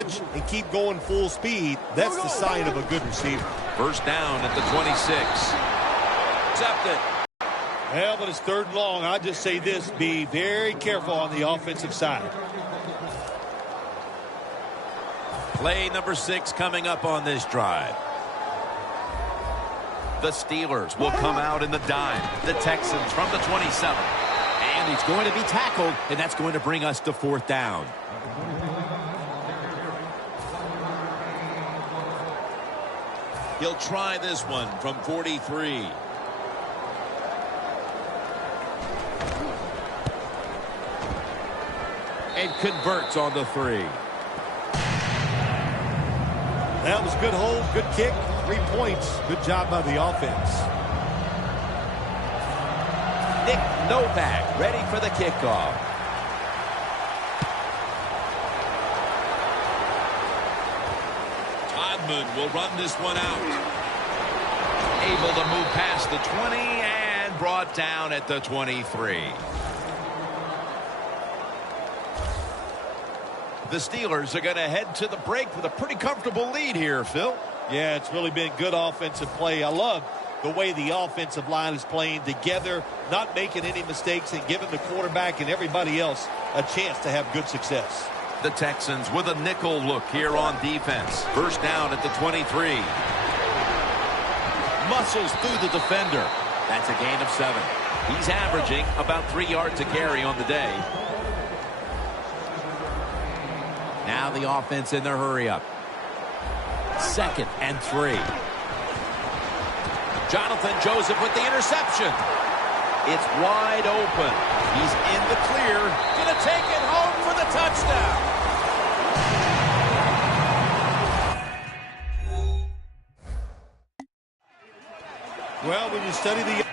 and keep going full speed. That's the sign of a good receiver. First down at the 26. Accepted. Well, but it's 3rd and long. I just say this, be very careful on the offensive side. Play number 6 coming up on this drive. The Steelers will come out in the dime. The Texans from the 27. And he's going to be tackled, and that's going to bring us to 4th down. He'll try this one from 43. And converts on the 3. That was good hold, good kick, 3 points. Good job by the offense. Nick Novak ready for the kickoff. Todman will run this one out. Able to move past the 20 and brought down at the 23. The Steelers are going to head to the break with a pretty comfortable lead here, Phil. Yeah, it's really been good offensive play. I love the way the offensive line is playing together, not making any mistakes, and giving the quarterback and everybody else a chance to have good success. The Texans with a nickel look here on defense. First down at the 23. Muscles through the defender. That's a gain of 7. He's averaging about 3 yards a carry on the day. Now the offense in their hurry-up. 2nd and 3. Jonathan Joseph with the interception. It's wide open. He's in the clear. Gonna take it home for the touchdown. Well, when you study the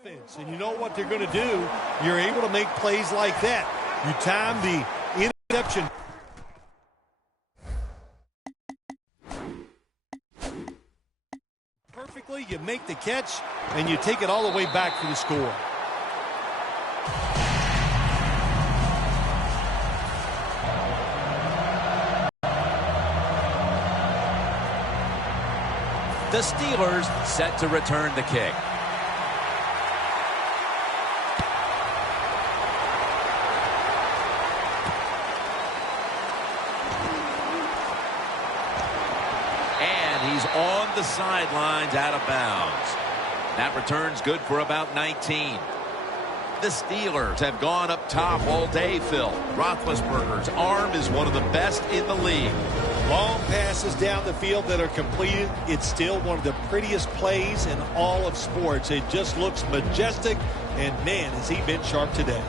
offense, and you know what they're going to do. You're able to make plays like that. You time the interception perfectly, you make the catch, and you take it all the way back for the score. The Steelers set to return the kick. And he's on the sidelines out of bounds. That return's good for about 19. The Steelers have gone up top all day, Phil. Roethlisberger's arm is one of the best in the league. Long passes down the field that are completed. It's still one of the prettiest plays in all of sports. It just looks majestic, and man, has he been sharp today.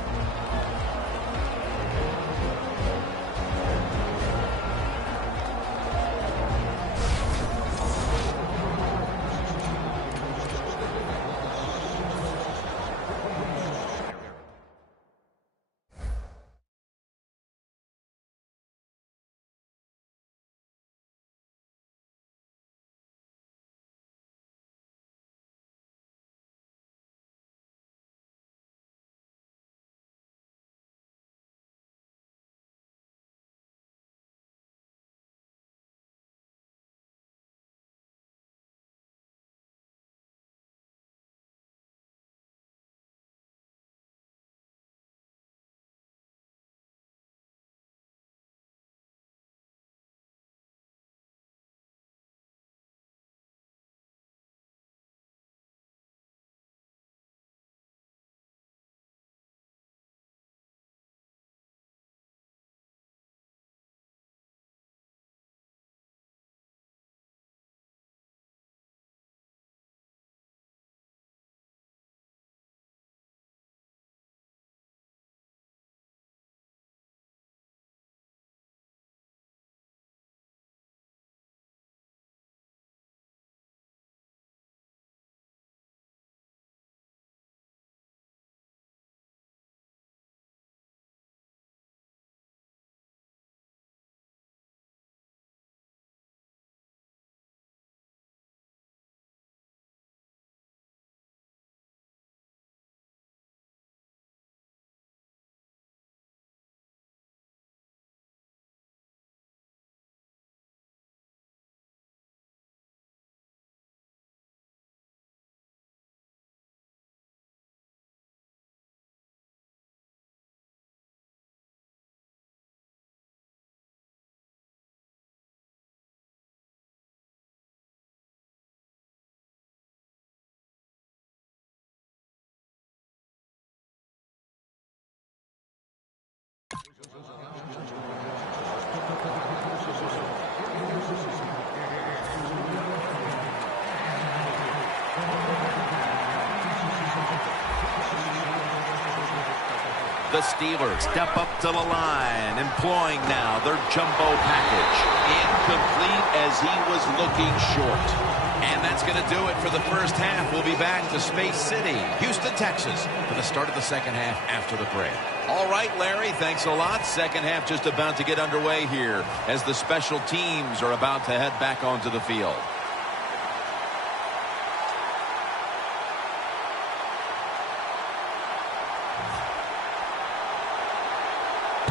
The Steelers step up to the line, employing now their jumbo package. Incomplete as he was looking short. And that's going to do it for the first half. We'll be back to Space City, Houston, Texas, for the start of the second half after the break. All right, Larry, thanks a lot. Second half just about to get underway here as the special teams are about to head back onto the field.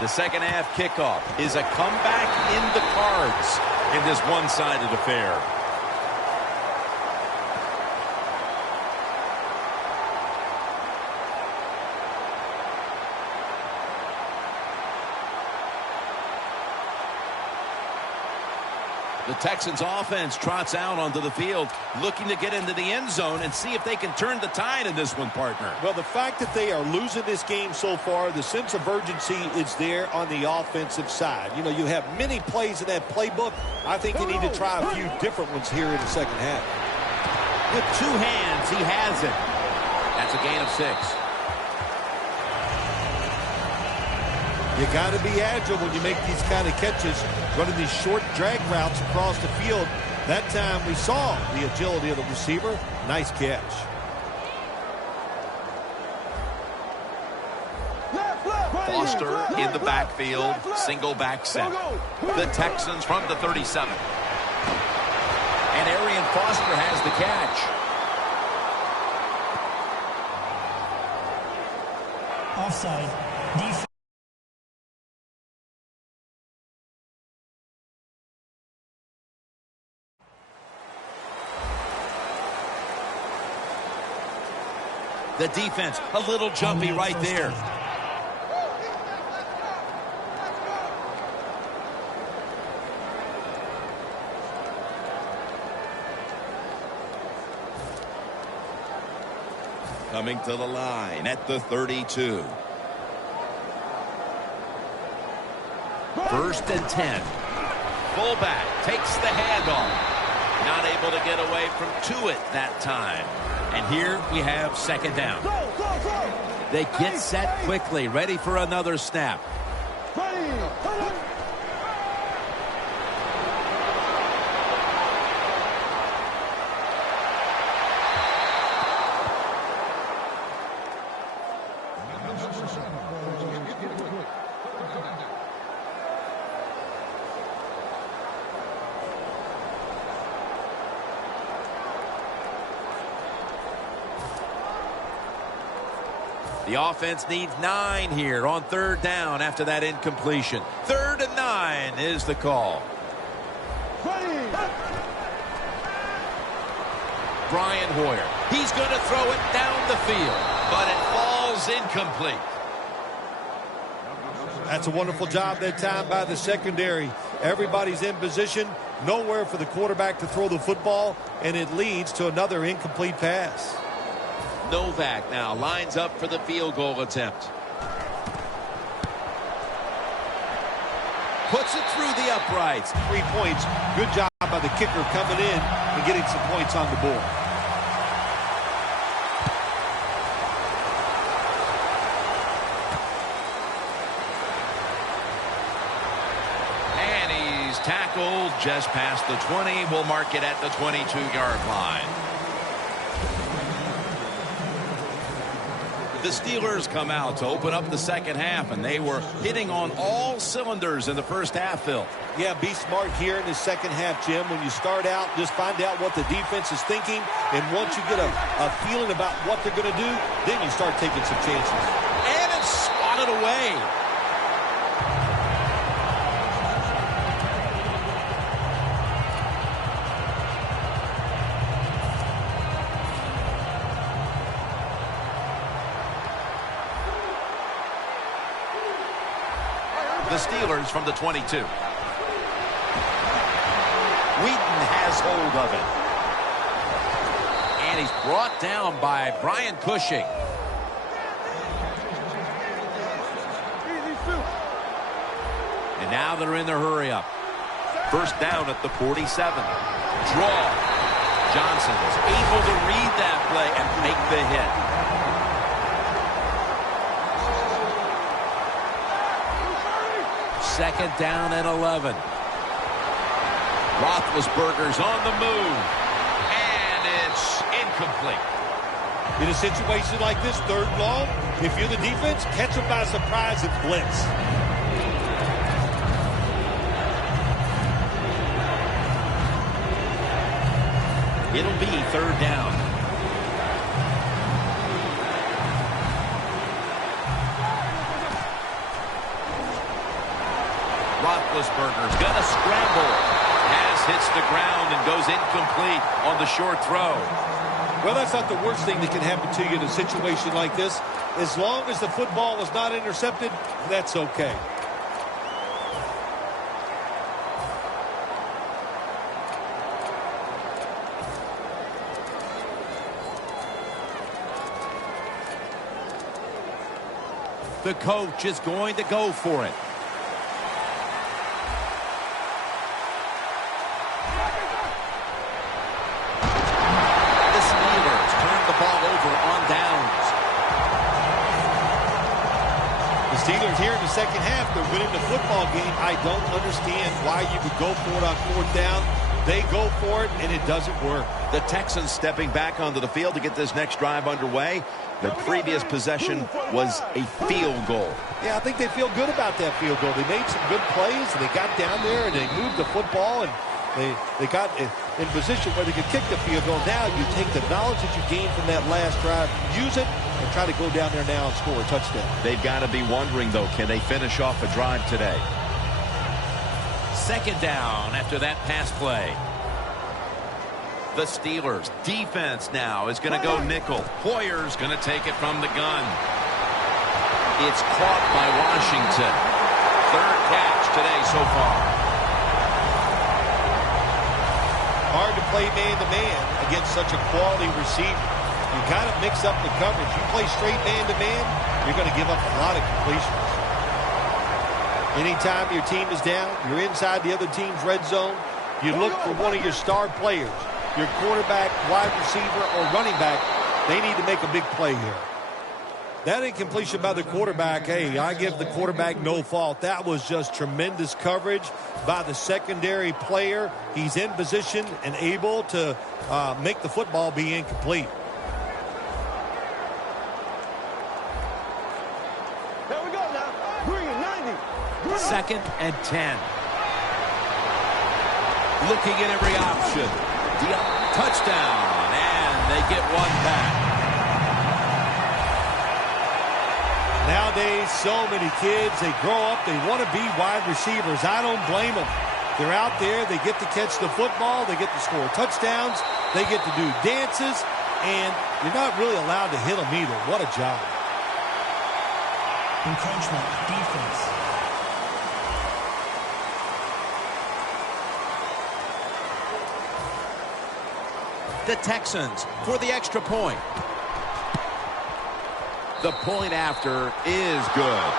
The second half kickoff is a comeback in the cards in this one-sided affair. The Texans offense trots out onto the field, looking to get into the end zone and see if they can turn the tide in this one, partner. Well, the fact that they are losing this game so far, the sense of urgency is there on the offensive side. You know, you have many plays in that playbook. I think they need to try a few different ones here in the second half. With two hands, he has it. That's a gain of 6. You got to be agile when you make these kind of catches, running these short drag routes across the field. That time we saw the agility of the receiver. Nice catch. Foster in the backfield, single back set. The Texans from the 37. And Arian Foster has the catch. Offside. Defense. The defense, a little jumpy right there. Coming to the line at the 32. First and 10. Fullback takes the handoff. Not able to get away from Tuitt that time. And here we have second down. They get set quickly, ready for another snap. The offense needs 9 here on third down after that incompletion. 3rd and 9 is the call. Brian Hoyer. He's going to throw it down the field, but it falls incomplete. That's a wonderful job that time by the secondary. Everybody's in position, nowhere for the quarterback to throw the football, and it leads to another incomplete pass. Novak now lines up for the field goal attempt. Puts it through the uprights. 3 points. Good job by the kicker coming in and getting some points on the board. And he's tackled just past the 20. We'll mark it at the 22-yard line. The Steelers come out to open up the second half, and they were hitting on all cylinders in the first half, Phil. Yeah, be smart here in the second half, Jim. When you start out, just find out what the defense is thinking, and once you get a feeling about what they're going to do, then you start taking some chances. And it's swatted away. The Steelers from the 22. Wheaton has hold of it. And he's brought down by Brian Cushing. And now they're in their hurry up. First down at the 47. Draw. Johnson's able to read that play and make the hit. Second down and 11. Roethlisberger's on the move. And it's incomplete. In a situation like this, 3rd and long, if you're the defense, catch them by surprise and blitz. It'll be 3rd down. Roethlisberger's going to scramble. Pass hits the ground and goes incomplete on the short throw. Well, that's not the worst thing that can happen to you in a situation like this. As long as the football is not intercepted, that's okay. The coach is going to go for it. Steelers here in the second half, they're winning the football game. I don't understand why you would go for it on 4th down They go for it, and it doesn't work. The Texans stepping back onto the field to get this next drive underway. Their previous possession was a field goal. Yeah, I think they feel good about that field goal. They made some good plays, and they got down there, and they moved the football, and they got in position where they could kick the field goal. Now you take the knowledge that you gained from that last drive, use it, and try to go down there now and score a touchdown. They've got to be wondering, though, can they finish off a drive today? Second down after that pass play. The Steelers defense now is going to go nickel. Hoyer's going to take it from the gun. It's caught by Washington. Third catch today so far. Hard to play man-to-man against such a quality receiver. You kind of mix up the coverage. You play straight man-to-man, you're going to give up a lot of completions. Anytime your team is down, you're inside the other team's red zone, you look for one of your star players, your quarterback, wide receiver, or running back. They need to make a big play here. That incompletion by the quarterback, hey, I give the quarterback no fault. That was just tremendous coverage by the secondary player. He's in position and able to make the football be incomplete. There we go now. Bring it, 90. Second and 10. Looking at every option. Touchdown, and they get one back. Nowadays, so many kids, they grow up, they want to be wide receivers. I don't blame them. They're out there, they get to catch the football, they get to score touchdowns, they get to do dances, and you're not really allowed to hit them either. What a job. Encroachment, defense. The Texans for the extra point. The point after is good.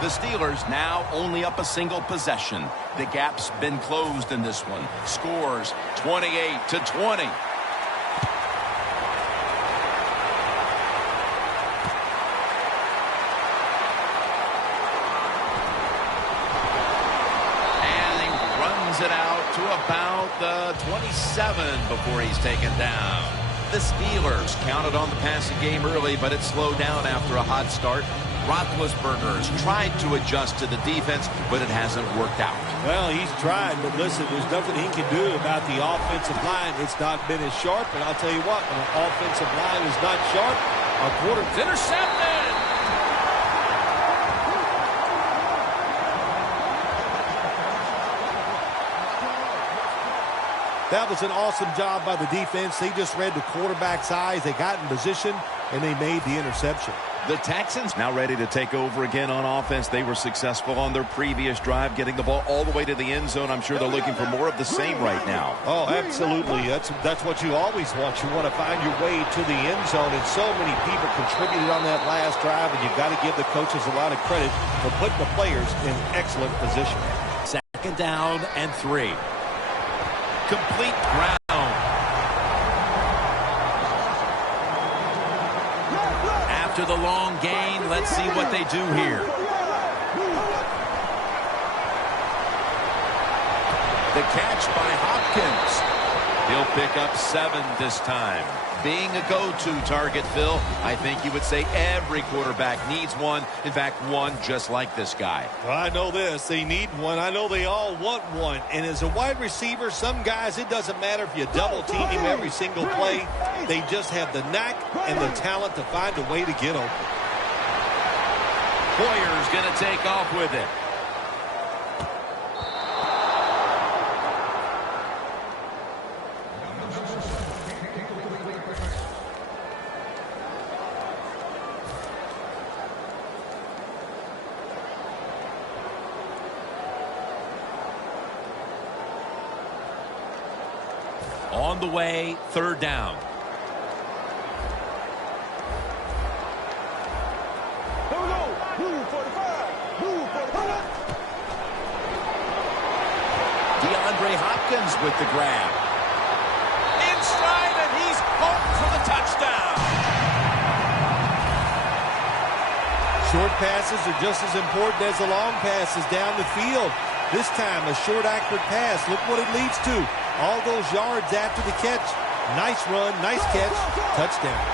The Steelers now only up a single possession. The gap's been closed in this one. Scores 28-20. It out to about the 27 before he's taken down. The Steelers counted on the passing game early, but it slowed down after a hot start. Roethlisberger's tried to adjust to the defense, but it hasn't worked out. Well, he's tried, but listen, there's nothing he can do about the offensive line. It's not been as sharp, and I'll tell you what, when an offensive line is not sharp, a quarterback Intercepted. That was an awesome job by the defense. They just read the quarterback's eyes. They got in position, and they made the interception. The Texans now ready to take over again on offense. They were successful on their previous drive, getting the ball all the way to the end zone. I'm sure they're looking for more of the same right now. Oh, absolutely. That's what you always want. You want to find your way to the end zone, and so many people contributed on that last drive, and you've got to give the coaches a lot of credit for putting the players in excellent position. Second down and 3. Complete ground. After the long gain, let's see what they do here. The catch by Hopkins. He'll pick up 7 this time. Being a go-to target, Phil, I think you would say every quarterback needs one. In fact, one just like this guy. Well, I know this. They need one. I know they all want one. And as a wide receiver, some guys, it doesn't matter if you double team him every single play. They just have the knack and the talent to find a way to get open. Hoyer's going to take off with it. On the way, third down. Here we go. Move 45. Move 45. DeAndre Hopkins with the grab. Inside, and he's home for the touchdown. Short passes are just as important as the long passes down the field. This time, a short, accurate pass. Look what it leads to. All those yards after the catch. Nice run, nice catch, touchdown.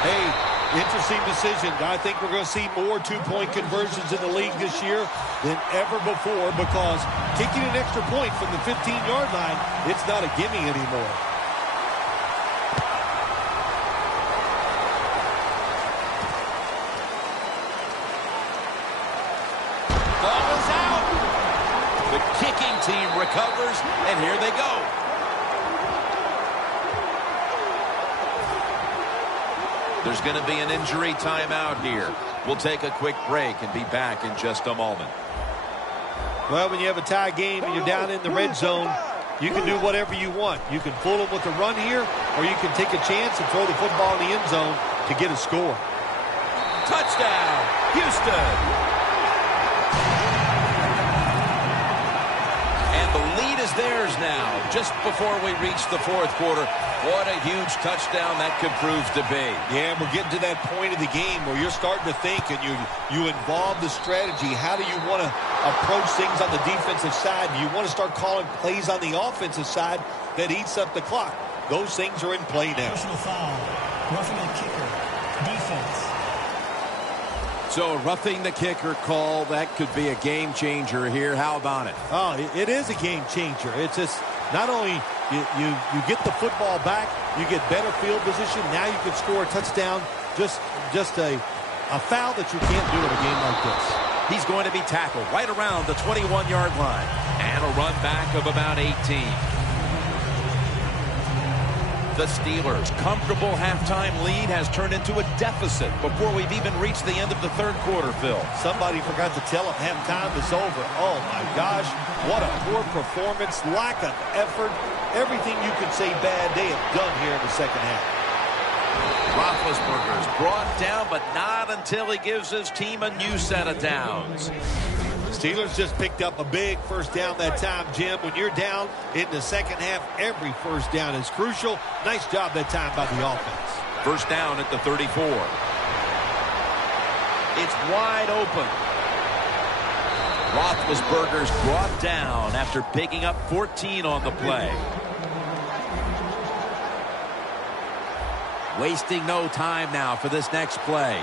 Hey, interesting decision. I think we're going to see more two-point conversions in the league this year than ever before because kicking an extra point from the 15-yard line, it's not a gimme anymore. Team recovers, and here they go. There's going to be an injury timeout here. We'll take a quick break and be back in just a moment. Well, when you have a tie game and you're down in the red zone, you can do whatever you want. You can fool them with a run here, or you can take a chance and throw the football in the end zone to get a score. Touchdown, Houston. Is theirs now, just before we reach the fourth quarter. What a huge touchdown that could prove to be. Yeah, we're getting to that point of the game where you're starting to think and you involve the strategy. How do you want to approach things on the defensive side? Do you want to start calling plays on the offensive side that eats up the clock? Those things are in play now. Personal foul. Roughing the kicker. Defense. So roughing the kicker call, that could be a game changer here. How about it? Oh, it is a game changer. It's just not only you get the football back, you get better field position. Now you can score a touchdown. Just a foul that you can't do in a game like this. He's going to be tackled right around the 21-yard line. And a run back of about 18. The Steelers' comfortable halftime lead has turned into a deficit before we've even reached the end of the third quarter, Phil. Somebody forgot to tell them halftime is over. Oh, my gosh. What a poor performance, lack of effort. Everything you could say bad they have done here in the second half. Roethlisberger's brought down, but not until he gives his team a new set of downs. Steelers just picked up a big first down that time, Jim. When you're down in the second half, every first down is crucial. Nice job that time by the offense. First down at the 34. It's wide open. Roethlisberger's brought down after picking up 14 on the play. Wasting no time now for this next play.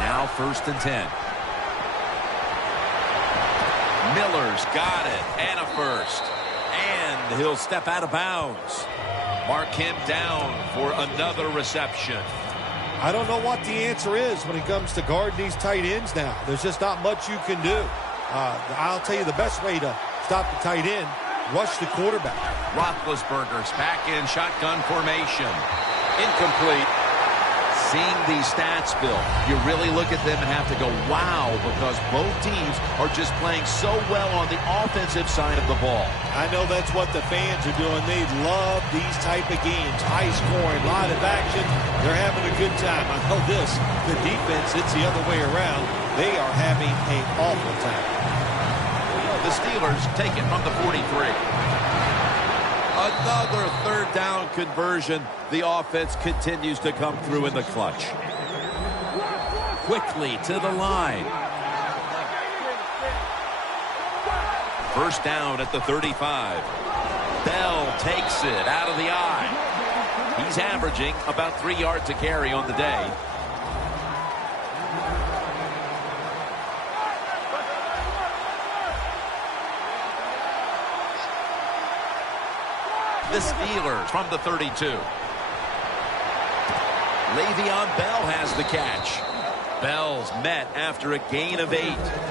Now 1st and 10. Miller's got it, and a first. And he'll step out of bounds. Mark him down for another reception. I don't know what the answer is when it comes to guarding these tight ends now. There's just not much you can do. I'll tell you the best way to stop the tight end, rush the quarterback. Roethlisberger's back in shotgun formation. Incomplete. Seeing these stats, Bill, you really look at them and have to go, wow, because both teams are just playing so well on the offensive side of the ball. I know that's what the fans are doing. They love these type of games. High scoring, a lot of action. They're having a good time. I know this. The defense, it's the other way around. They are having an awful time. The Steelers take it from the 43. Another third down conversion. The offense continues to come through in the clutch. Quickly to the line. First down at the 35. Bell takes it out of the eye. He's averaging about 3 yards a carry on the day. The Steelers from the 32. Le'Veon Bell has the catch. Bell's met after a gain of 8.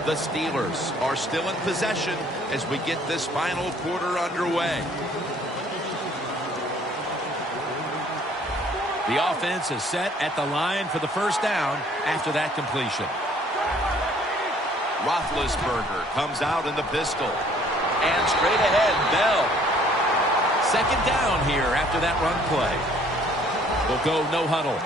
The Steelers are still in possession as we get this final quarter underway. The offense is set at the line for the first down after that completion. Roethlisberger comes out in the pistol. And straight ahead, Bell. Second down here after that run play. We'll go no huddle.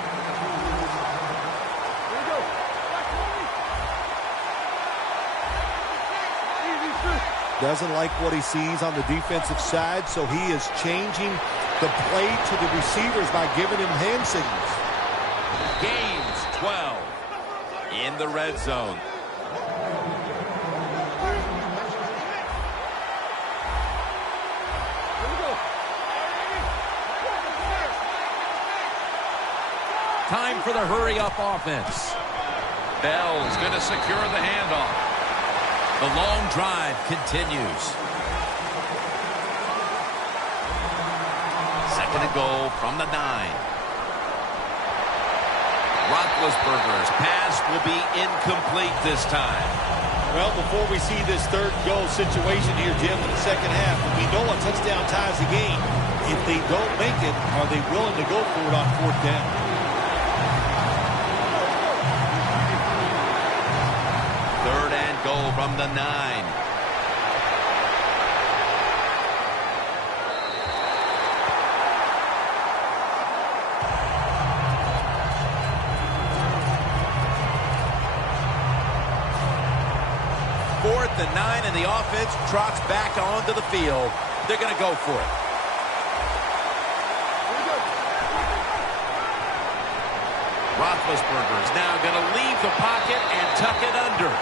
Doesn't like what he sees on the defensive side, so he is changing the play to the receivers by giving him hand signals. Gains 12 in the red zone. Time for the hurry-up offense. Bell's going to secure the handoff. The long drive continues. Second and goal from the 9. Roethlisberger's pass will be incomplete this time. Well, before we see this third goal situation here, Jim, in the second half, we know a touchdown ties the game. If they don't make it, are they willing to go for it on fourth down? Third and goal from the 9. Fourth and 9, and the offense trots back onto the field. They're going to go for it. Roethlisberger's now going to leave the pocket and tuck it under.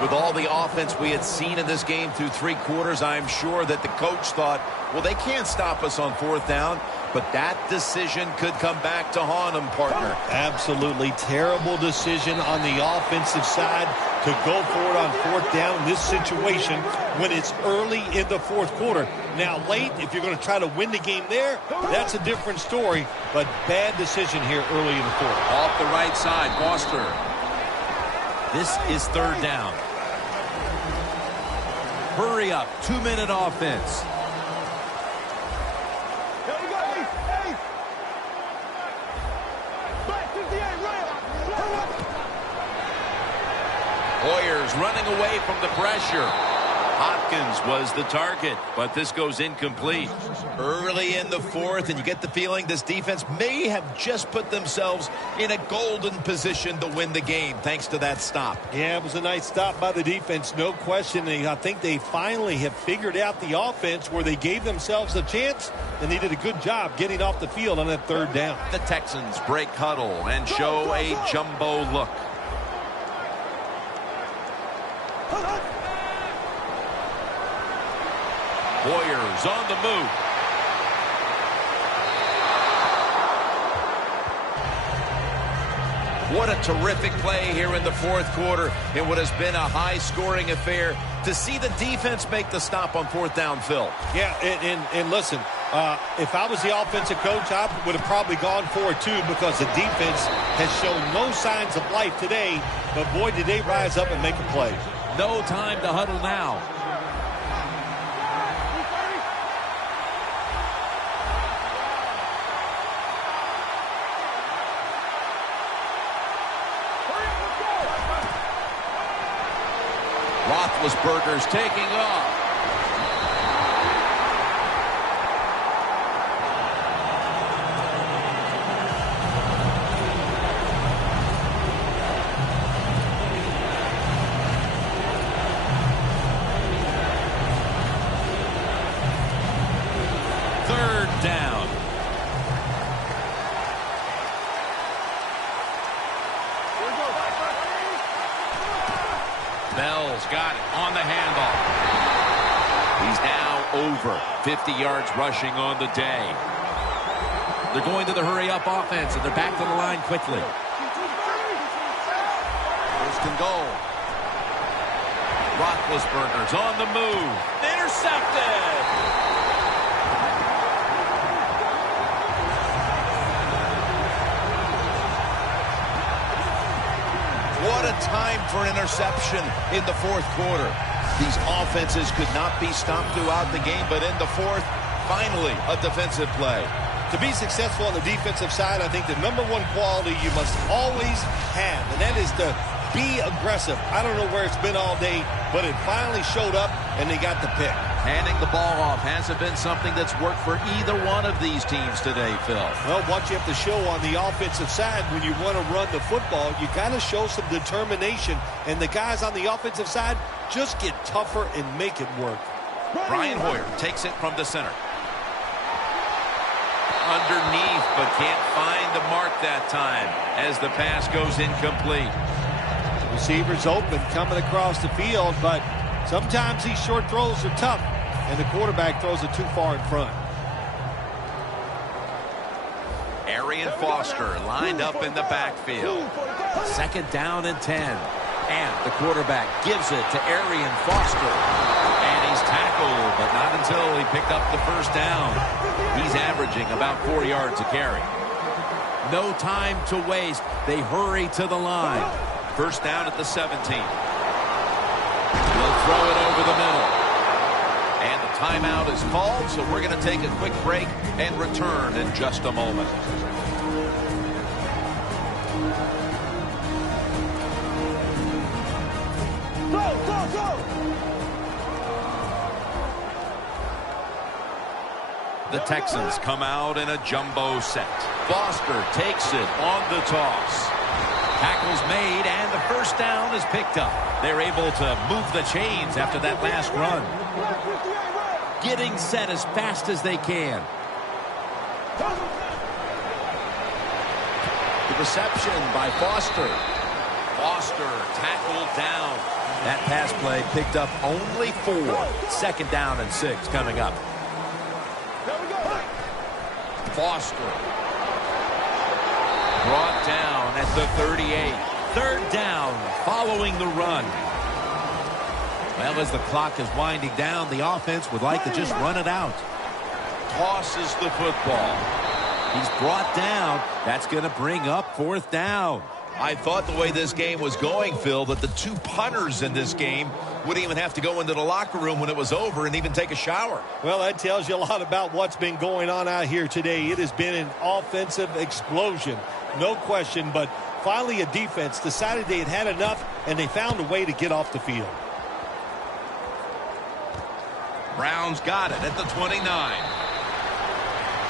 With all the offense we had seen in this game through 3 quarters, I'm sure that the coach thought, well, they can't stop us on fourth down, but that decision could come back to haunt them, partner. Absolutely terrible decision on the offensive side to go for it on fourth down in this situation when it's early in the fourth quarter. Now, late, if you're going to try to win the game there, that's a different story, but bad decision here early in the fourth. Off the right side, Foster. This is third down. Hurry up, 2-minute offense. Here we go. Hey. Back 58, right. Hoyer's running away from the pressure. Hopkins was the target, but this goes incomplete. Early in the fourth, and you get the feeling this defense may have just put themselves in a golden position to win the game thanks to that stop. Yeah, it was a nice stop by the defense, no question. I think they finally have figured out the offense where they gave themselves a chance, and they did a good job getting off the field on that third down. The Texans break huddle and show a jumbo look. Hoyer's on the move. What a terrific play here in the fourth quarter in what has been a high-scoring affair. To see the defense make the stop on fourth down, Phil. Yeah, and listen, if I was the offensive coach, I would have probably gone for it too because the defense has shown no signs of life today. But, boy, did they rise up and make a play. No time to huddle now. Roethlisberger's taking off. Third down. Bell's got it on the handoff. He's now over 50 yards rushing on the day. They're going to the hurry-up offense, and they're back to the line quickly. First and goal. Roethlisberger's on the move. Intercepted. What a time for an interception in the fourth quarter. These offenses could not be stopped throughout the game, but in the fourth, finally, a defensive play. To be successful on the defensive side, I think the number one quality you must always have, and that is to be aggressive. I don't know where it's been all day, but it finally showed up, and they got the pick. Handing the ball off hasn't been something that's worked for either one of these teams today, Phil. Well, what you have to show on the offensive side when you want to run the football, you got to show some determination, and the guys on the offensive side just get tougher and make it work. Brian Hoyer takes it from the center. underneath, but can't find the mark that time as the pass goes incomplete. Receiver's open coming across the field, but sometimes these short throws are tough, and the quarterback throws it too far in front. Arian Foster lined up in the backfield. 2nd down and 10. And the quarterback gives it to Arian Foster. And he's tackled, but not until he picked up the first down. He's averaging about 4 yards a carry. No time to waste. They hurry to the line. First down at the 17. He'll throw it over the middle. And the timeout is called, so we're going to take a quick break and return in just a moment. The Texans come out in a jumbo set. Foster takes it on the toss. Tackle's made, and the first down is picked up. They're able to move the chains after that last run. Getting set as fast as they can. The reception by Foster. Foster tackled down. That pass play picked up only 4. 2nd down and 6 coming up. Foster brought down at the 38. 3rd down following the run. Well, as the clock is winding down, the offense would like to just run it out. Tosses the football. He's brought down. That's going to bring up 4th down. I thought the way this game was going, Phil, that the 2 punters in this game wouldn't even have to go into the locker room when it was over and even take a shower. Well, that tells you a lot about what's been going on out here today. It has been an offensive explosion, no question, but finally a defense decided they had enough, and they found a way to get off the field. Brown's got it at the 29.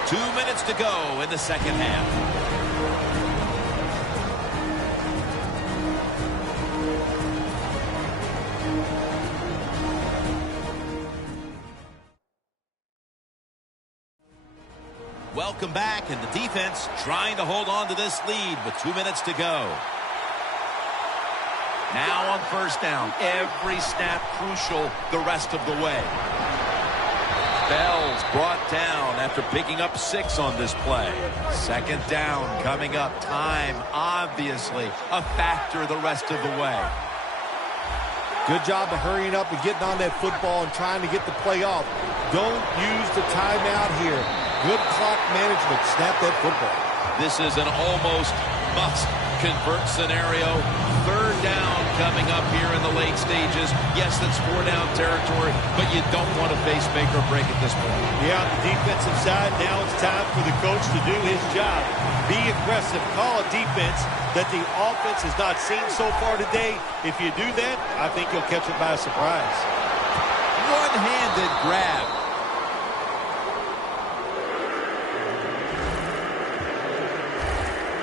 2 minutes to go in the second half. Welcome back, and the defense trying to hold on to this lead with 2 minutes to go. Now on first down, every snap crucial the rest of the way. Bell's brought down after picking up 6 on this play. 2nd down coming up. Time, obviously, a factor the rest of the way. Good job of hurrying up and getting on that football and trying to get the play off. Don't use the timeout here. Good clock management. Snap that football. This is an almost must-convert scenario. 3rd down coming up here in the late stages. Yes, that's 4-down territory, but you don't want to face make or break at this point. Yeah, on the defensive side, now it's time for the coach to do his job. Be aggressive. Call a defense that the offense has not seen so far today. If you do that, I think you'll catch it by surprise. One-handed grab.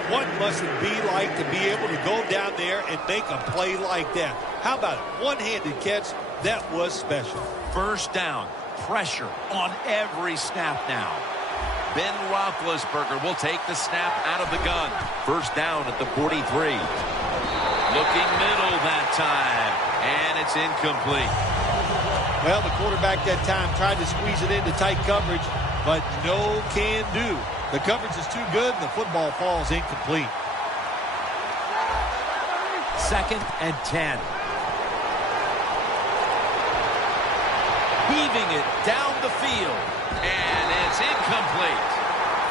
What must it be like to be able to go down there and make a play like that? How about it? One-handed catch. That was special. First down. Pressure on every snap now. Ben Roethlisberger will take the snap out of the gun. First down at the 43. Looking middle that time. And it's incomplete. Well, the quarterback that time tried to squeeze it into tight coverage, but no can do. The coverage is too good, and the football falls incomplete. 2nd and 10. Heaving it down the field. And it's incomplete.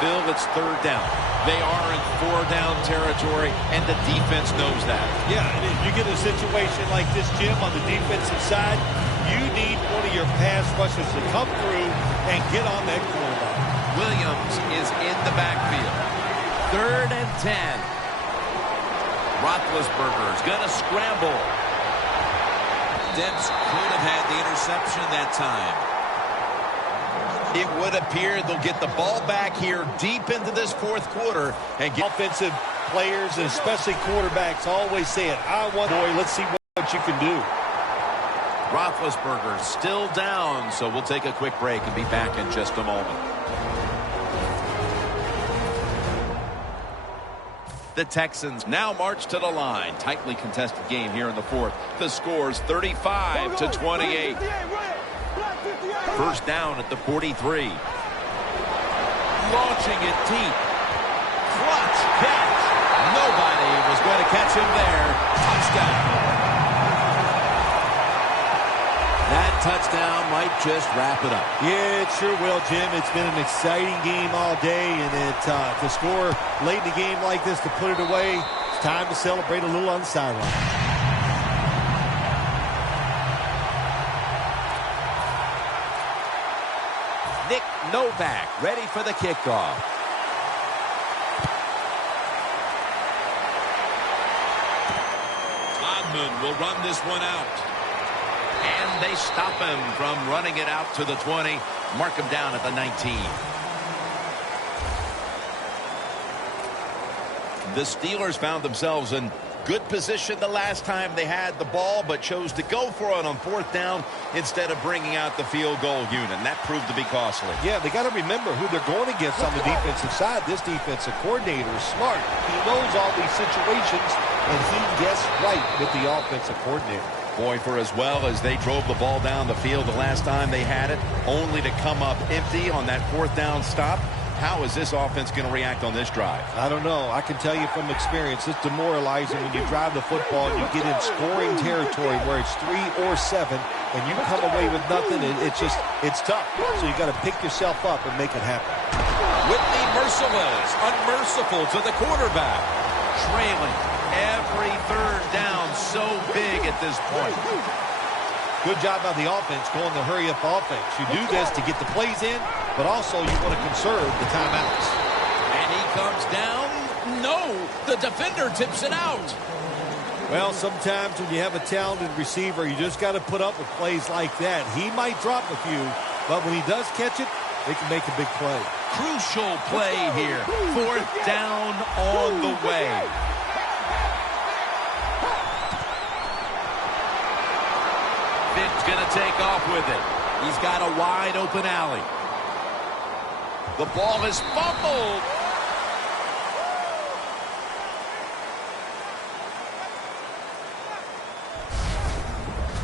Bill, it's 3rd down. They are in 4-down territory, and the defense knows that. Yeah, and if you get a situation like this, Jim, on the defensive side, you need one of your pass rushers to come through and get on that quarterback. Williams is in the backfield. 3rd and 10. Roethlisberger is going to scramble. Dents could have had the interception that time. It would appear they'll get the ball back here deep into this 4th quarter and get offensive players, and especially quarterbacks, always saying, I want, boy, let's see what you can do. Roethlisberger still down, so we'll take a quick break and be back in just a moment. The Texans now march to the line. Tightly contested game here in the fourth. The score's 35-28. First down at the 43. Launching it deep. Clutch catch. Nobody was going to catch him there. Touchdown. That touchdown might just wrap it up. Yeah, it sure will, Jim. It's been an exciting game all day, and to score late in the game like this, to put it away, it's time to celebrate a little on the sideline. Nick Novak ready for the kickoff. Todman will run this one out. And they stop him from running it out to the 20. Mark him down at the 19. The Steelers found themselves in good position the last time they had the ball, but chose to go for it on fourth down instead of bringing out the field goal unit. And that proved to be costly. Yeah, they got to remember who they're going against on the defensive side. This defensive coordinator is smart. He knows all these situations, and he guessed right with the offensive coordinator. Boy, for as well as they drove the ball down the field the last time they had it, only to come up empty on that fourth down stop. How is this offense going to react on this drive? I don't know. I can tell you from experience, it's demoralizing when you drive the football and you get in scoring territory where it's 3 or 7 and you come away with nothing. It's tough. So you got to pick yourself up and make it happen. Whitney Merciless, unmerciful to the quarterback. Trailing every third down, so big at this point. Good job by the offense going the hurry-up offense. You do this to get the plays in, but also you want to conserve the timeouts. And he comes down. No, the defender tips it out. Well, sometimes when you have a talented receiver, you just got to put up with plays like that. He might drop a few, but when he does catch it, they can make a big play. Crucial play here. Fourth down on the way. Finn's going to take off with it. He's got a wide open alley. The ball is fumbled.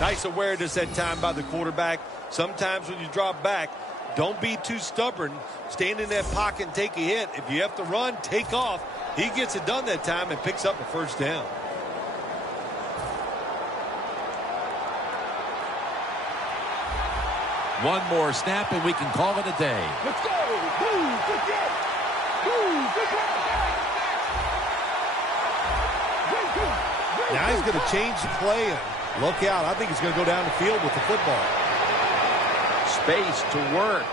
Nice awareness that time by the quarterback. Sometimes when you drop back, don't be too stubborn. Stand in that pocket and take a hit. If you have to run, take off. He gets it done that time and picks up a first down. One more snap and we can call it a day. Let's go. Move the get. Move the get. Now he's going to change the play and look out. I think he's going to go down the field with the football. Space to work.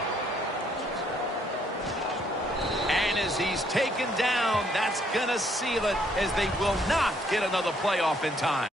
And as he's taken down, that's going to seal it as they will not get another playoff in time.